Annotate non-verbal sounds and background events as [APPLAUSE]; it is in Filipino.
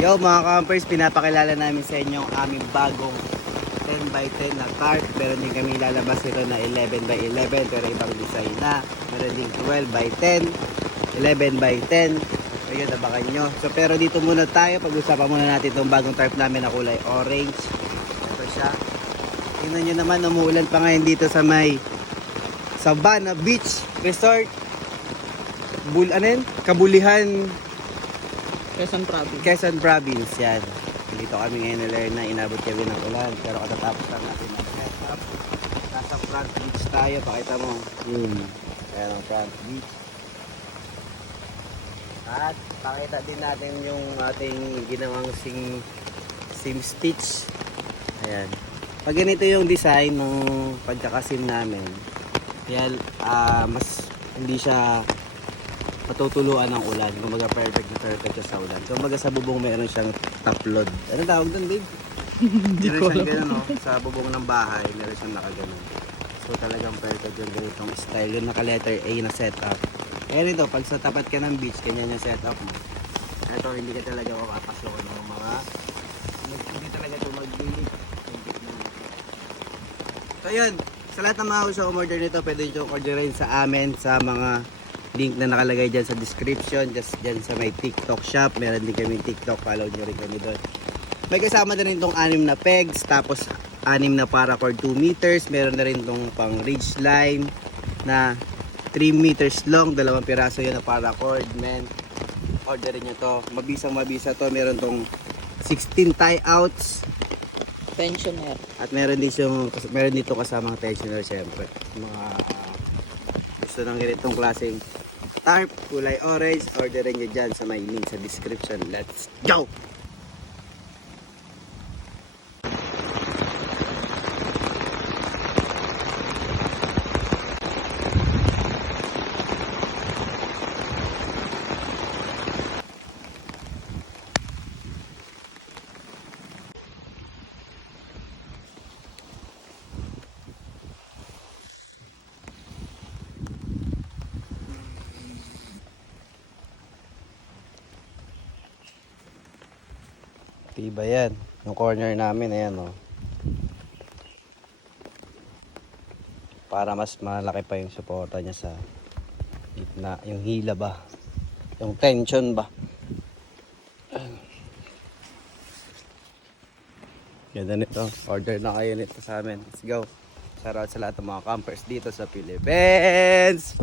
Yo mga campers, pinapakilala namin sa inyo ang aming bagong 10 by 10 na tarp. Meron din kami lalabas ito na 11 by 11 pero ibang design na. Meron din 12 by 10, 11 by 10. Ayun, nabakan nyo. So pero dito muna tayo, pag-usapan muna natin itong bagong tarp namin na kulay orange. Ito siya. Tingnan nyo naman, umuulan pa ngayon dito sa may Savannah Beach Resort. Bul, ano yun? Kabulihan Quezon Province. Quezon Province, yan. Dito kami ngayon na-learn na inabot kami ng ulan. Pero katatapos lang natin mag-set up. Nasa front beach tayo, pakita mo. Yun. Ayan ang front beach. At pakita din natin yung ating ginawang sing sim stitch. Ayan. Pag ganito yung design ng pagkakasim namin, kaya ah, mas hindi siya matutuluan ng ulan. Kumbaga perfect na perfect siya sa ulan. Kumbaga sa bubong meron siyang top load. Ano tawag doon, babe? [LAUGHS] Hindi ko alam. ganun, no? Sa bubong ng bahay, meron siyang nakaganon. So talagang perfect yung ganitong style. Yung naka letter A na setup. Kaya nito, pag sa tapat ka ng beach, ganyan yung setup mo. Ito, hindi ka talaga makapasok ng mga hindi talaga ito mag-delete. So yun, sa lahat ng mga gusto umorder nito, pwede nyo orderin sa amin sa mga link na nakalagay dyan sa description, just dyan sa may TikTok shop. Meron din kami TikTok, follow nyo rin kami doon. May kasama na rin itong anim na pegs, tapos anim na paracord 2 meters. Meron na rin itong pang ridge line na 3 meters long, dalawang piraso yun na paracord, men. Orderin nyo to. Mabisang mabisa to. Meron tong 16 tie outs, Pensioner. at meron din siyang meron dito kasamang tensioner syempre. Mga gusto ng ganitong klaseng tarp, kulay orange, orderin nyo dyan sa may link sa description. Let's go! Tiba yan. Yung corner namin, ayan o. Para mas malaki pa yung suporta niya sa gitna. Yung hila ba? Yung tension ba? [CLEARS THROAT] Ganda nito. Order na kayo nito sa amin. Let's go. Shoutout sa lahat ng mga campers dito sa Philippines.